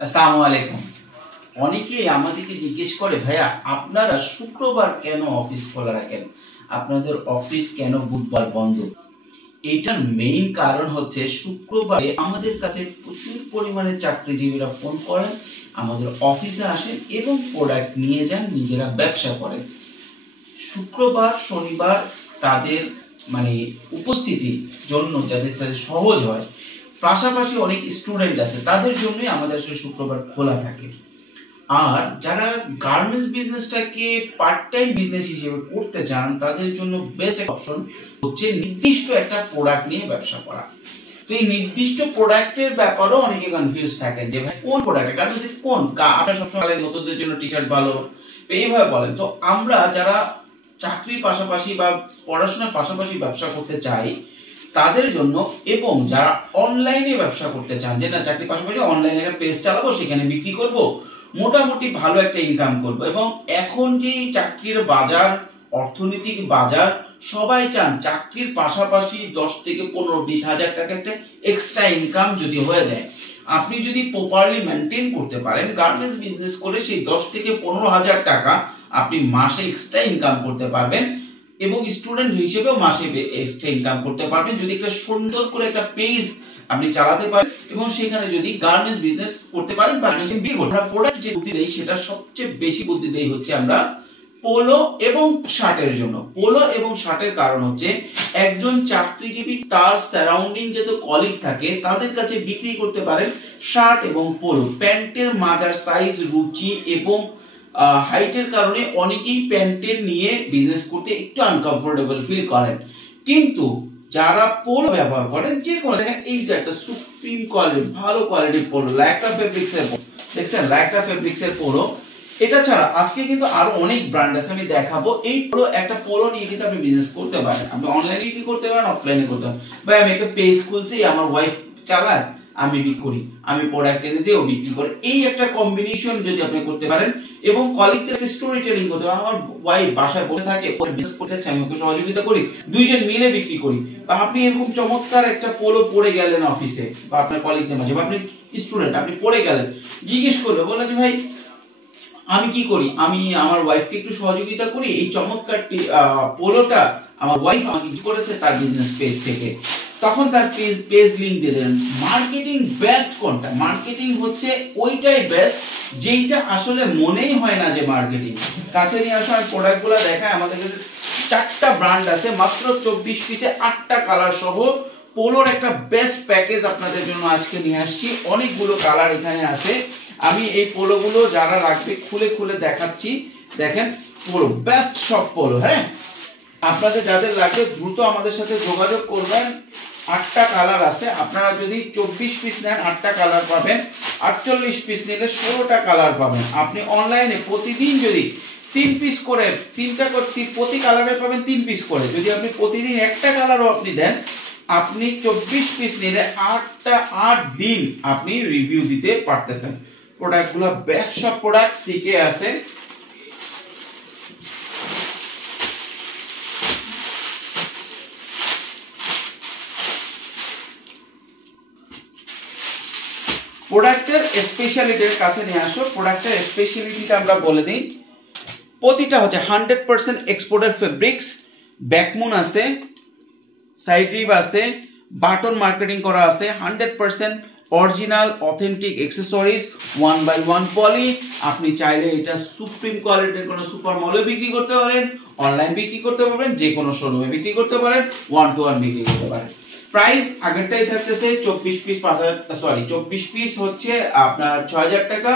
আসসালামু আলাইকুম। অনেকেই আমাদেরকে জিজ্ঞেস করে, ভাইয়া আপনারা শুক্রবার কেন অফিস খোলা রাখেন, আপনাদের অফিস কেন বুধবার বন্ধ? এইটার মেইন কারণ হচ্ছে শুক্রবারে আমাদের কাছে প্রচুর পরিমাণে চাকরিজীবীরা ফোন করেন, আমাদের অফিসে আসেন এবং প্রোডাক্ট নিয়ে যান, নিজেরা ব্যবসা করেন। শুক্রবার শনিবার তাদের উপস্থিতির জন্য যাদের সাথে সহজ হয়, পাশাপাশি অনেক স্টুডেন্ট আছে তাদের জন্যই আমাদের আসলে শুক্রবার খোলা থাকে। আর যারা গার্মেন্টস বিজনেসটাকে পার্ট টাইম বিজনেস হিসেবে করতে চান তাদের জন্য বেস্ট অপশন হচ্ছে নির্দিষ্ট একটা প্রোডাক্ট নিয়ে ব্যবসা করা। তো এই নির্দিষ্ট প্রোডাক্টের ব্যাপারেও অনেকে কনফিউজ থাকেন যে ভাই কোন প্রোডাক্ট, গার্মেন্টস কোন, আপনারা সবসময় নতুনদের জন্য টি শার্ট ভালো এইভাবে বলেন। তো আমরা যারা চাকরির পাশাপাশি বা পড়াশোনার পাশাপাশি ব্যবসা করতে চাই তাদের জন্য, এবং যারা অনলাইনে ব্যবসা করতে চান যে না চাকরির পাশাপাশি অনলাইনে একটা পেজ চালাবো, সেখানে বিক্রি করব, মোটামুটি ভালো একটা ইনকাম করব। এবং এখন যে চাকরির বাজার, অর্থনৈতিক বাজার, সবাই চান চাকরির পাশাপাশি 10 থেকে 15-20 হাজার টাকা একটা এক্সট্রা ইনকাম যদি হয়ে যায়, আপনি যদি প্রপারলি মেনটেন করতে পারেন গার্মেন্টস বিজনেস করে, সেই 10 থেকে 15 হাজার টাকা আপনি মাসে এক্সট্রা ইনকাম করতে পারবেন এবং স্টুডেন্ট হিসেবেও মাসে এক্সট্রা ইনকাম করতে পারবেন যদি একটা সুন্দর করে একটা পেজ আপনি চালাতে পারেন এবং সেখানে যদি গার্মেন্টস বিজনেস করতে পারেন বা প্রোডাক্ট যে বুদ্ধি দেই সেটা সবচেয়ে বেশি বুদ্ধি দেই হচ্ছে আমরা পোলো এবং শার্টের জন্য। পোলো এবং শার্টের কারণ হচ্ছে একজন চাকরিজীবী তার সারাউন্ডিং যত কলিগ থাকে তাদের কাছে বিক্রি করতে পারেন শার্ট এবং পোলো। প্যান্টের মাজার সাইজ, রুচি এবং হাইটের কারণে অনেকেই প্যান্টের নিয়ে বিজনেস করতে একটু আনকমফোর্টেবল ফিল করেন, কিন্তু যারা পোলো ব্যবহার করেন, যে কোনো দেখেন এইটা একটা সুপ্রিম কোয়ালিটি, ভালো কোয়ালিটির পোলো, লাইক্রা ফেব্রিক্স এর, দেখছেন লাইক্রা ফেব্রিক্স এর পোলো। এটা ছাড়া আজকে কিন্তু আরো অনেক ব্র্যান্ড আছে, আমি দেখাবো। এই পোলো, একটা পোলো নিয়ে কিন্তু আপনি বিজনেস করতে পারেন, আপনি অনলাইনে কি করতে পারেন, অফলাইনে করতে পারেন। ভাই আমি একটা পেজ খুলছি, আমার ওয়াইফ চালায়, আমি বিক্রি করি, আমি প্রোডাক্ট এনে দিয়েও বিক্রি করি, এই একটা কম্বিনেশন যদি আপনি করতে পারেন এবং কলিগদেরকে স্টোরি টেলিং করতে পারেন। আমার ওয়াইফ বাসায় বসে থাকে, ওর বিজনেস করতে চাই, আমি ওকে সহযোগিতা করি, দুইজন মিলে বিক্রি করি। বা আপনি এরকম চমৎকার একটা পোলো পরে গেলেন অফিসে বা আপনার কলিগদের মাঝে, বা আপনি স্টুডেন্ট, আপনি পরে গেলেন, জিজ্ঞেস করবে, বলে যে ভাই আমি কি করি, আমি আমার ওয়াইফকে একটু সহযোগিতা করি, এই চমৎকার পোলোটা আমার ওয়াইফ আমাকে কি করেছে তার বিজনেস পেজ থেকে, তখন তার পেজ লিংক দিয়ে দেন। মার্কেটিং বেস্ট কোনটা? মার্কেটিং হচ্ছে ওইটাই বেস্ট যেইটা আসলে মনেই হয় না যে মার্কেটিং। কাছে নিয়ে আসা প্রোডাক্টগুলো দেখায়, আমাদের কাছে 4টা ব্র্যান্ড আছে, মাত্র 24 পিসে 8টা কালার সহ পোলোর একটা বেস্ট প্যাকেজ আপনাদের জন্য আজকে নিয়ে আসছি। অনেকগুলো কালার এখানে আছে, আমি এই পোলোগুলো যারা রাখবে খুলে খুলে দেখাচ্ছি। দেখেন পোলো বেস্ট সব পোলো। হ্যাঁ, আপনাদের যাদের লাগবে দ্রুত আমাদের সাথে যোগাযোগ করবেন। 8টা কালার আছে, আপনারা যদি 24 পিস নেন 8টা কালার পাবেন, 48 পিস নিলে 16টা কালার পাবেন। আপনি অনলাইনে প্রতিদিন যদি 3 পিস করে, প্রতি কালারে পাবেন 3 পিস করে, যদি আপনি প্রতিদিন একটা কালারও আপনি দেন, আপনি 24 পিস নিলে 8 দিন আপনি রিভিউ দিতে পারতেছেন। প্রোডাক্টগুলো বেস্ট সব প্রোডাক্ট, সিকে আছে। প্রোডাক্টের স্পেশালিটির কাছে নিয়ে আসো। প্রোডাক্টের স্পেশালিটিটা আমরা বলে দিই, প্রতিটা হচ্ছে 100% এক্সপোর্টের ফেব্রিক্স, ব্যাকমুন আছে, সাইড রিব আছে, বাটন মার্কেটিং করা আছে, 100% অরিজিনাল অথেন্টিক অ্যাকসেসরিজ, 1/1 পলি। আপনি চাইলে এটা সুপ্রিম কোয়ালিটির কোনো সুপার মলে বিক্রি করতে পারেন, অনলাইন বিক্রি করতে পারবেন, যে কোনো শোরুমে বিক্রি করতে পারেন, 1-to-1 বিক্রি করতে পারেন। প্রাইস আগেরটাই থাকতেছে 24 পিস 24 পিস হচ্ছে আপনার 6000 টাকা,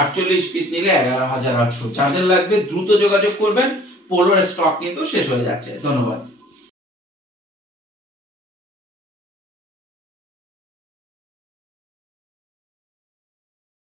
48 পিস নিলে 11800। যাদের লাগবে দ্রুত যোগাযোগ করবেন, পোলোর স্টক কিন্তু শেষ হয়ে যাচ্ছে। ধন্যবাদ।